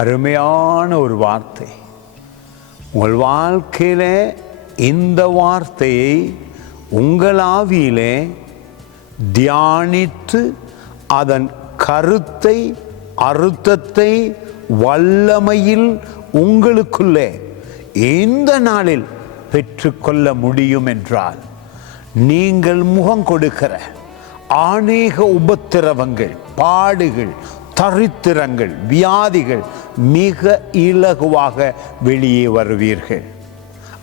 அருமையான ஒரு வார்த்தை. உங்கள் வாழ்க்கையில இந்த வார்த்தையை உங்கள் ஆவியிலே தியானித்து அதன் கருத்தை, அர்த்தத்தை வல்லமையில் உங்களுக்குள்ளே இந்த நாளில் பெற்றுக்கொள்ள முடியும் என்றால், நீங்கள் முகம் கொடுக்கிற அநேக உபத்திரவங்கள், பாடுகள், தரித்திரங்கள், வியாதிகள் மிக இலகுவாக வெளியே வருவீர்கள்.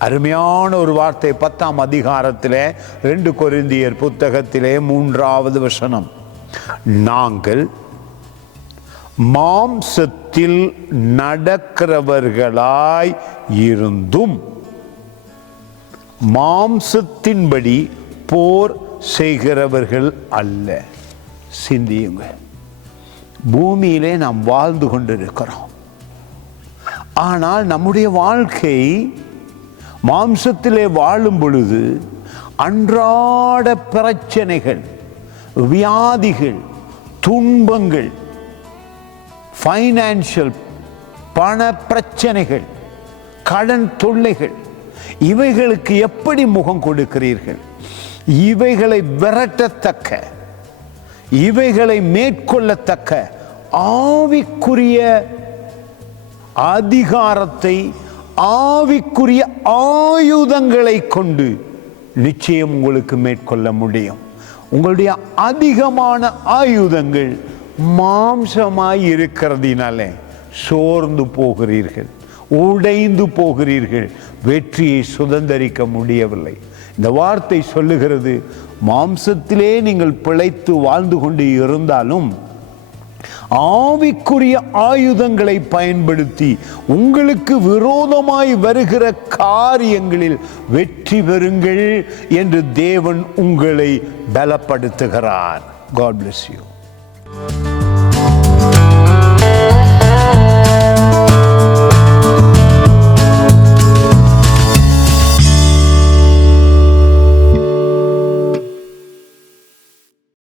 அருமையான ஒரு வார்த்தை 10ஆம் அதிகாரத்திலே 2 கொரிந்தியர் புத்தகத்திலே 3வது வசனம். நாங்கள் மாம்சத்தில் நடக்கிறவர்களாய் இருந்தும் மாம்சத்தின்படி போர் செய்கிறவர்கள் அல்ல. சிந்தியுங்கள். பூமியிலே நாம் வாழ்ந்து கொண்டிருக்கிறோம். ஆனால் நம்முடைய வாழ்க்கை மாம்சத்திலே வாழும் பொழுது அன்றாட பிரச்சனைகள், வியாதிகள், துன்பங்கள், ஃபைனான்சியல் பண பிரச்சனைகள், கடன் தொல்லைகள், இவைகளுக்கு எப்படி முகம் கொடுக்கிறீர்கள்? இவைகளை விரட்டத்தக்க, இவைகளை மேற்கொள்ளத்தக்க ஆவிக்குரிய அதிகாரத்தை, ஆவிக்குரிய ஆயுதங்களை கொண்டு நிச்சயம் உங்களுக்கு மேற்கொள்ள முடியும். உங்களுடைய அதிகமான ஆயுதங்கள் மாம்சமாய் இருக்கிறதினாலே சோர்ந்து போகிறீர்கள், உடைந்து போகிறீர்கள், வெற்றியை சுதந்தரிக்க முடியவில்லை. இந்த வார்த்தை சொல்லுகிறது, மாம்சத்திலே நீங்கள் பிழைத்து வாழ்ந்து கொண்டு இருந்தாலும் ஆவிக்குரிய ஆயுதங்களை பயன்படுத்தி உங்களுக்கு விரோதமாய் வருகிற காரியங்களில் வெற்றி பெறுங்கள் என்று தேவன் உங்களை பலப்படுத்துகிறார். God bless you.